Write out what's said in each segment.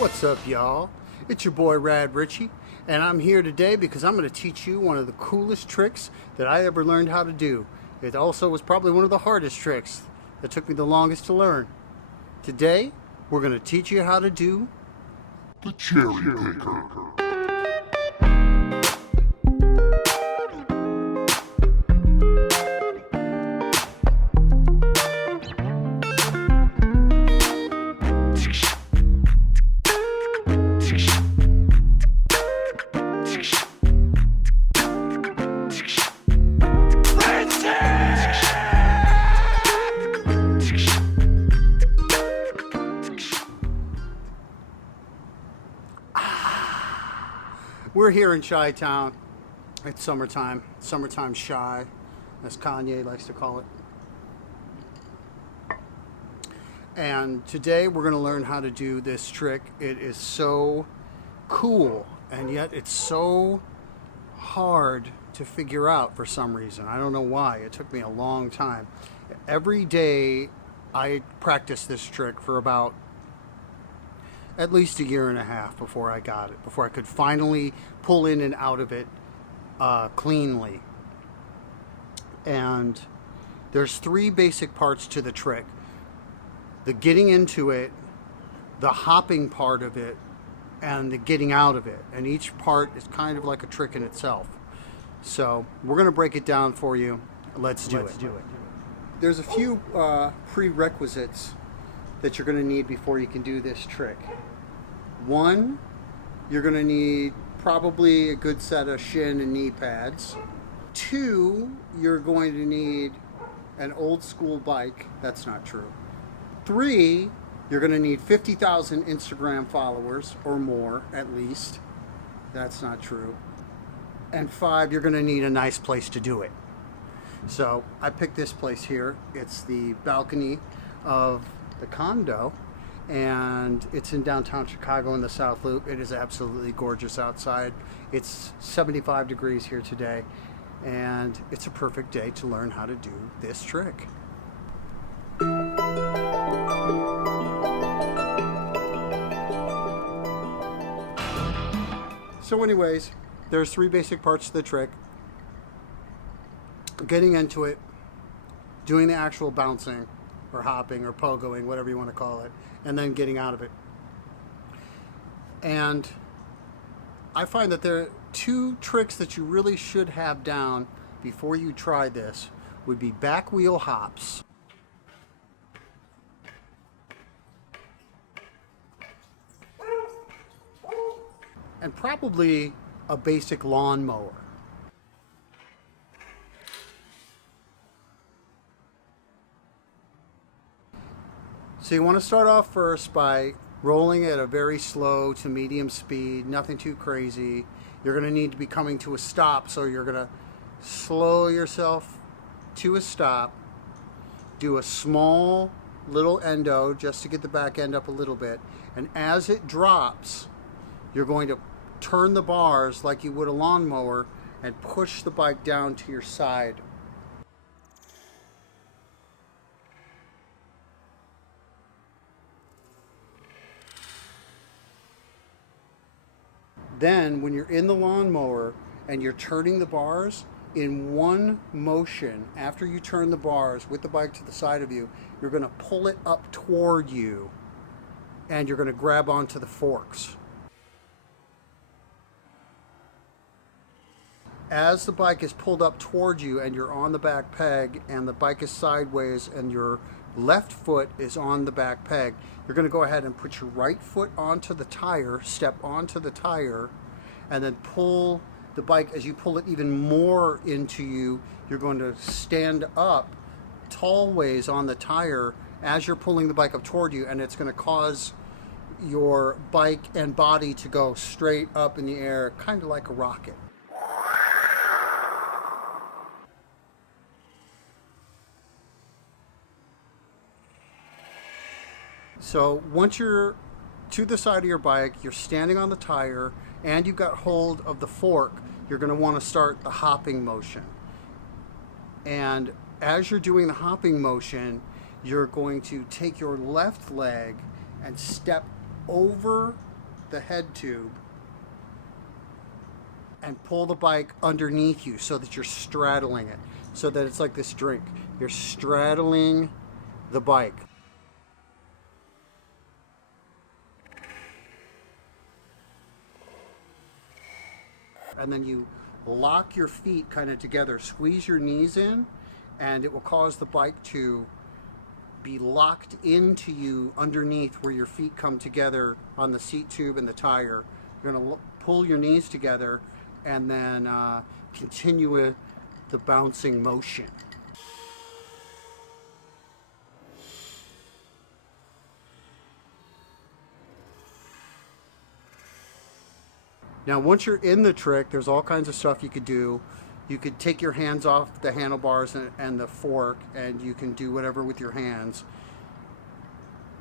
What's up, y'all? It's your boy Rad Richie, and I'm here today because I'm going to teach you one of the coolest tricks that I ever learned how to do. It also was probably one of the hardest tricks that took me the longest to learn. Today, we're going to teach you how to do The Cherrypicker. We're here in Chi-Town. It's summertime. Summertime shy, as Kanye likes to call it. And today we're going to learn how to do this trick. It is so cool, and yet it's so hard to figure out for some reason. I don't know why. It took me a long time. Every day I practiced this trick for about at least a year and a half before I got it, before I could finally pull in and out of it cleanly. And there's three basic parts to the trick: the getting into it, the hopping part of it, and the getting out of it. And each part is kind of like a trick in itself. So we're going to break it down for you. Let's do it. There's a few prerequisites that you're going to need before you can do this trick. One, you're going to need probably a good set of shin and knee pads. Two, you're going to need an old school bike. That's not true. Three, you're going to need 50,000 Instagram followers or more at least. That's not true. And five, you're going to need a nice place to do it. So I picked this place here. It's the balcony of the condo, and it's in downtown Chicago in the South Loop. It is absolutely gorgeous outside. It's 75 degrees here today, and it's a perfect day to learn how to do this trick. So anyways, there's three basic parts to the trick: getting into it, doing the actual bouncing or hopping or pogoing, whatever you want to call it, and then getting out of it. And I find that there are two tricks that you really should have down before you try this. Would be back wheel hops and probably a basic lawn mower. So you want to start off first by rolling at a very slow to medium speed, nothing too crazy. You're going to need to be coming to a stop, so you're going to slow yourself to a stop, do a small little endo just to get the back end up a little bit, and as it drops, you're going to turn the bars like you would a lawnmower and push the bike down to your side. Then, when you're in the lawnmower and you're turning the bars, in one motion, after you turn the bars with the bike to the side of you, you're going to pull it up toward you and you're going to grab onto the forks. As the bike is pulled up toward you and you're on the back peg and the bike is sideways and your left foot is on the back peg, you're going to go ahead and put your right foot onto the tire, step onto the tire, and then pull the bike. As you pull it even more into you, you're going to stand up tall ways on the tire as you're pulling the bike up toward you, and it's going to cause your bike and body to go straight up in the air, kind of like a rocket. So once you're to the side of your bike, you're standing on the tire, and you've got hold of the fork, you're going to want to start the hopping motion. And as you're doing the hopping motion, you're going to take your left leg and step over the head tube and pull the bike underneath you so that you're straddling it, so that it's like this drink. You're straddling the bike. And then you lock your feet kind of together, squeeze your knees in, and it will cause the bike to be locked into you underneath where your feet come together on the seat tube and the tire. You're going to pull your knees together and then continue with the bouncing motion. Now, once you're in the trick, there's all kinds of stuff you could do. You could take your hands off the handlebars and the fork, and you can do whatever with your hands.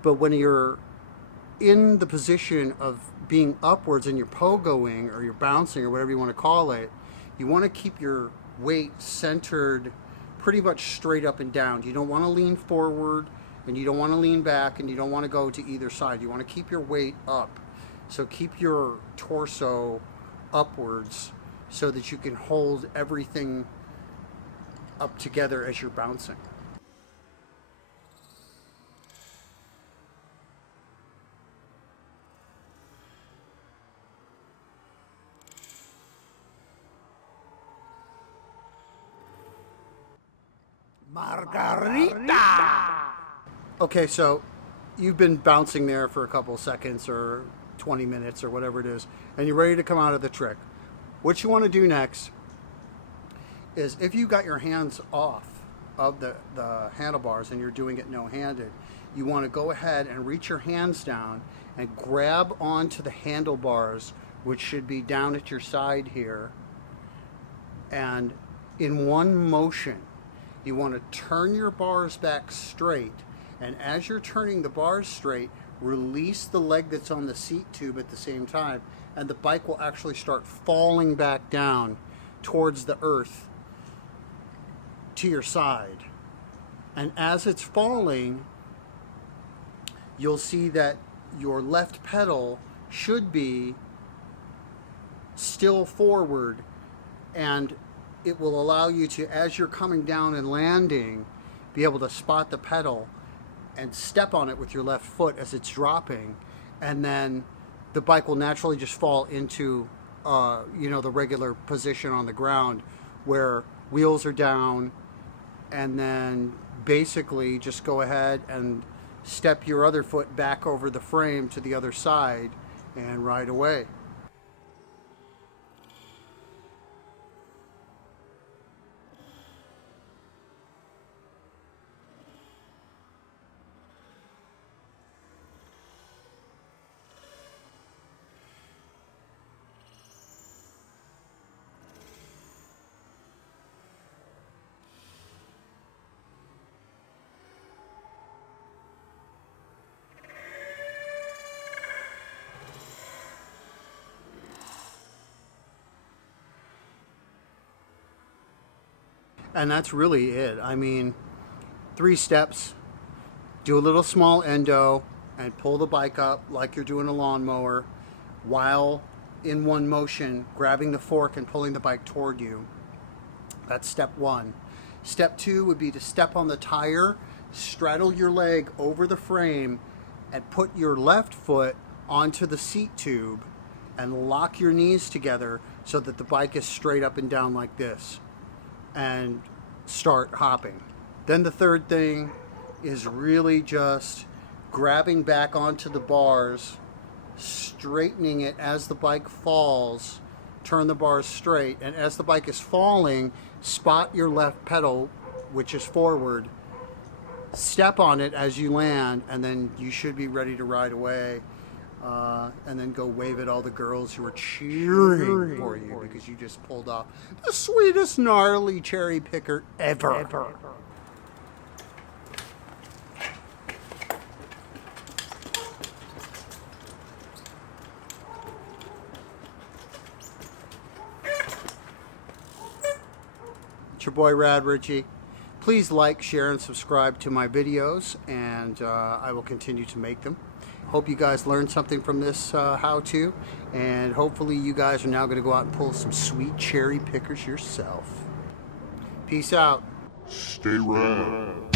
But when you're in the position of being upwards and you're pogoing or you're bouncing or whatever you want to call it, you want to keep your weight centered pretty much straight up and down. You don't want to lean forward and you don't want to lean back and you don't want to go to either side. You want to keep your weight up. So keep your torso upwards so that you can hold everything up together as you're bouncing. Margarita! Okay, so you've been bouncing there for a couple of seconds or 20 minutes or whatever it is, and you're ready to come out of the trick. What you want to do next is, if you got your hands off of the handlebars and you're doing it no-handed, you want to go ahead and reach your hands down and grab onto the handlebars, which should be down at your side here, and in one motion you want to turn your bars back straight, and as you're turning the bars straight, release the leg that's on the seat tube at the same time, and the bike will actually start falling back down towards the earth to your side. And as it's falling, you'll see that your left pedal should be still forward, and it will allow you to, as you're coming down and landing, be able to spot the pedal and step on it with your left foot as it's dropping, and then the bike will naturally just fall into the regular position on the ground where wheels are down, and then basically just go ahead and step your other foot back over the frame to the other side and ride away. And that's really it. I mean, 3 steps, do a little small endo and pull the bike up like you're doing a lawnmower while in one motion grabbing the fork and pulling the bike toward you. That's step 1. Step 2 would be to step on the tire, straddle your leg over the frame, and put your left foot onto the seat tube and lock your knees together so that the bike is straight up and down like this, and start hopping. Then the third thing is really just grabbing back onto the bars, straightening it as the bike falls, turn the bars straight, and as the bike is falling, spot your left pedal, which is forward, step on it as you land, and then you should be ready to ride away. And then go wave at all the girls who are cheering for you because you just pulled off the sweetest gnarly cherry picker ever. It's your boy Rad Richie. Please like, share, and subscribe to my videos, and I will continue to make them. Hope you guys learned something from this how-to, and hopefully you guys are now going to go out and pull some sweet cherry pickers yourself. Peace out. Stay rad.